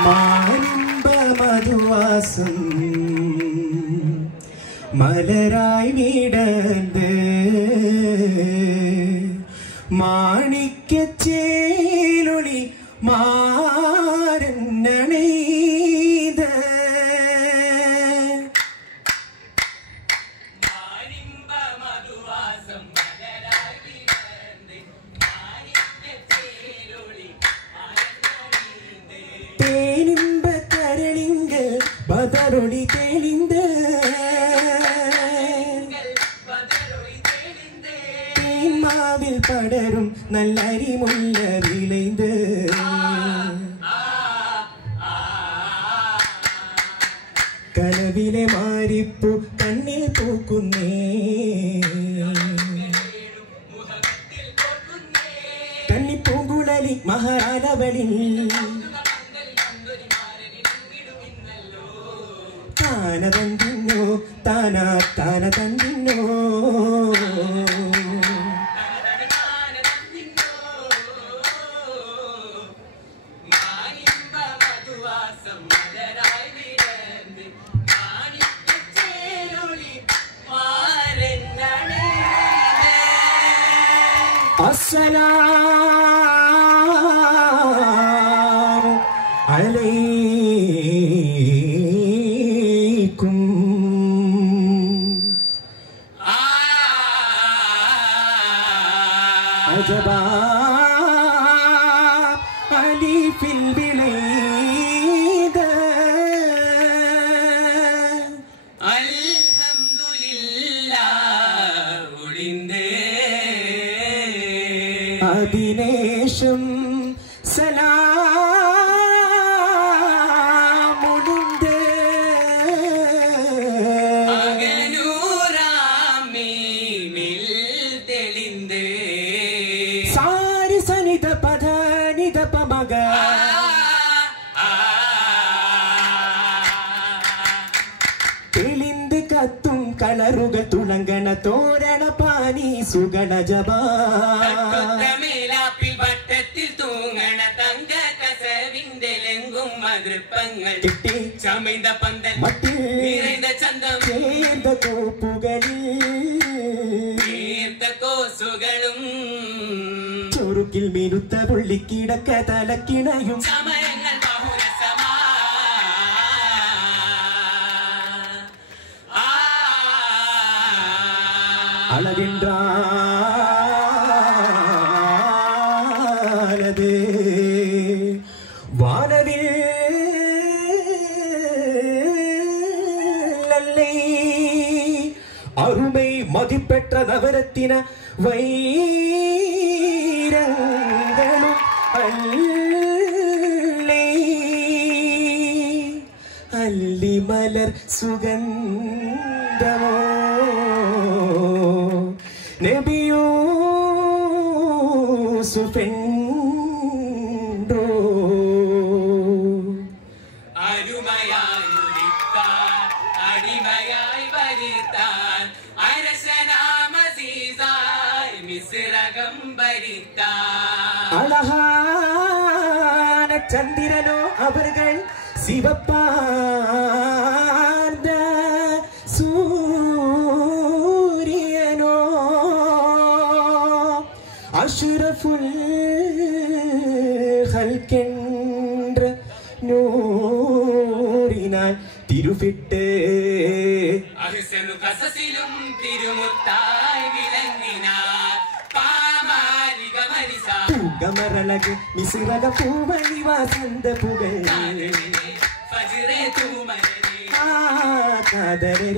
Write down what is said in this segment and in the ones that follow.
മാനിമ്പ മധുവാസം മലരായി വീടന്ത് മാണിക്യച്ചേലൊളി മാരണ്ണണീത തേനിമ്പ കരളിങ്ക ബദറൊളി തേലിന്ത തേന്മാവിൽ പടരും നല്ലരിമുല്ല വിളൈന്ത് കനവിലെ മാരിപ്പു കണ്ണിൽ പൂക്കുന്നേ കണ്ണിപ്പൂങ്കുഴലി മഹാരാലവളിൽ താന തന്നിന്നോ താനാ താന തന്നിന്നോ അസ്സലാമു അലൈക്കും അജബാ അലിഫിൽ വിളൈദ അൽഹംദുലില്ലാഹ് ഒളിന്തേ അതിനേശം സലാമുണ്ട് അകനൂറാമീമിൽ തെളിന്തേ സാരി സനിത പദ നിത പമഗ തെളിന്ത് കത്തും കളറുകൾ തുളങ്കണ തോരണ പാനി സുഗണ ജപാ വട്ടത്തിൽ തൂങ്ങണ തങ്ക കസവിന്റെലെങ്കും മതൃപ്പങ്ങൾ കിട്ടി ചമൈന്ത പന്തൽ മട്ടിൽ നിറൈന്ത ചന്തം ചേർത്ത കോപ്പുകളിൽ ചേർത്ത കോസുകളും ചൊറുക്കിൽ മിനുത്ത പുള്ളിക്കിടക്ക തലക്കിണയും സമയങ്ങൾ ബഹുരസമാ അളവിൻറാ வானவில் அல்லை அருமை மதிப்பெற்ற நவரத்தின வைரங்களும் அல்லை அல்லி மலர் சுகந்தமோ நபியூ சுபென் அழகான சந்திரனோ அவர்கள் சிவப்பார்ந்த சூரியனோ அஷ்ரஃபுல் ஹல்கென்ற நூறினால் திருவிட்டு அஹ்சனு கஸஸிலும் திருமுத்தாய் விளங்கினார் பாமாரிக மரிசா பூங்கமரலகு மிஸ்ரக பூவணி வாசந்த புகழ் ஃபஜ்ரே தூமரே காதரே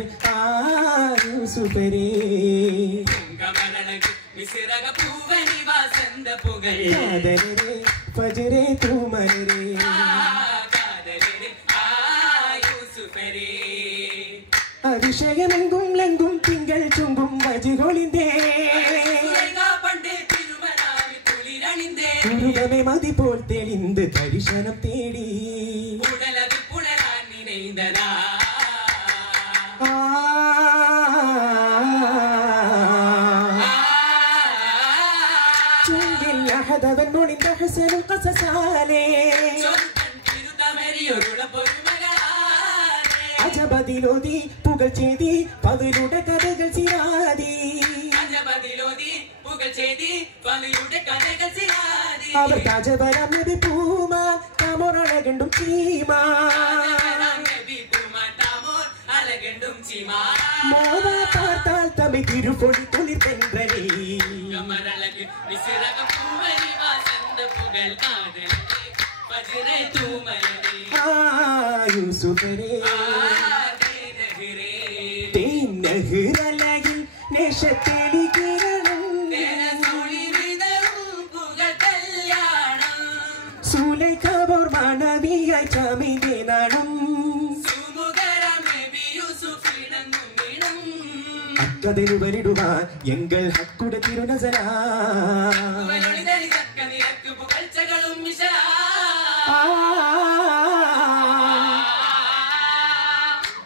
யூசுஃபரே பூங்கமரலகு மிஸ்ரக பூவணி வாசந்த புகழ் காதரே ஃபஜ்ரே தூமரே அதிசயமெங்கும் லெங்கும் திங்கள் சுங்கும் மஜிகொழிந்தே குருகமே மதி போல் தெளிந்து தரிசனம் தேடி நினைந்ததா ചുണ്ടിൽ അഹദവൻ മൊഴിந்த ഹസനും കസസാലേ അജമതിലോതി പുകൾ ചെയ്തി പതിലുടെ കഥകൾ ചിരാതി അവർ താജവരം നബി പൂമാ താമോറഴകണ്ടും ചീമാ മോദ പാർത്താൽ തമി തിരുപൊളി തുളി തെன்றലി യൂസുഫരേ തേനഹ്റലയിൽ നേശത്തേടി കിരണം സുലൈഖാബോർ മാനവിയായി ചാമിന്റെ നാണം അക്കതിലുവരിടുവാൻ എങ്കൾ ഹക്കുടെ തിരുനസല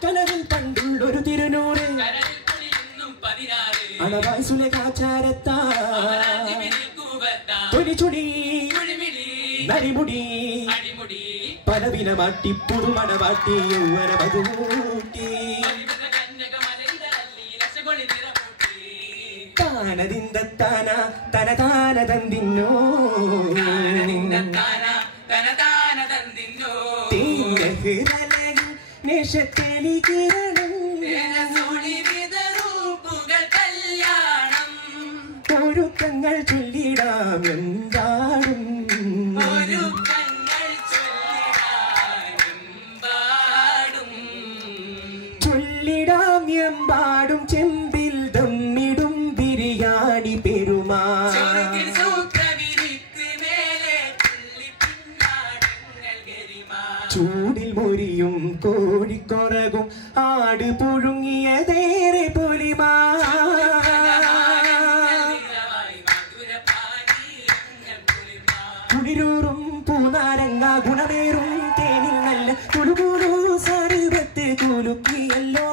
കനവിൽ പണ്ടുള്ളൊരു തിരുനൂറ് അളവായി സുലകാചാരത്താ തൊലിച്ചുടി നരിമുടി പലവിന മാട്ടി പുതുമണ മാട്ടി യൗവന മധുമൂട്ടി താനതിന്തത്താന തനതാന തന്തിന്നോ തീരഹ്റലയിൽ നേശത്തേടി കിരണം ഒരുക്കങ്ങൾ ചൊല്ലിടാം എന്താടും ചൊല്ലിടാം എമ്പാടും ചെമ്പിൽ ദമ്മിടും ബിരിയാണി പെരുമാ ചൂടിൽ മൊരിയും കോഴിക്കൊറകും ആട് പുഴുങ്ങിയതേറെ പൊലിമാ കുളിരൂറും പൂനാരങ്ങ ഗുണമേറും തേനിൽ നല്ല കുളുകുളു സർവത്ത് കുലുക്കിയല്ലോ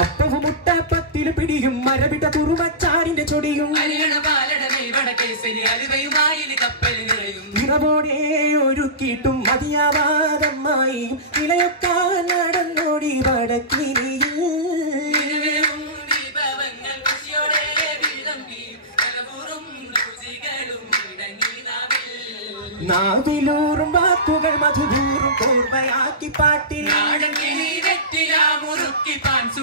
അപ്പവും മുട്ടപ്പത്തില് പിടിയും മരവിട്ട കുറുമച്ചാറിന്റെ ചൊടിയും നിറവോടെ ഒരുക്കിയിട്ടും മതിയാവാതമായി ഇലയൊക്കാൻ നടന്നോടി വടക്കിനിയിൽ നാവിലൂറും വാക്കുകൾ മധുപൂറും ഓർമ്മയാക്കി പാട്ടിൽ മുറുക്കി പാൻസു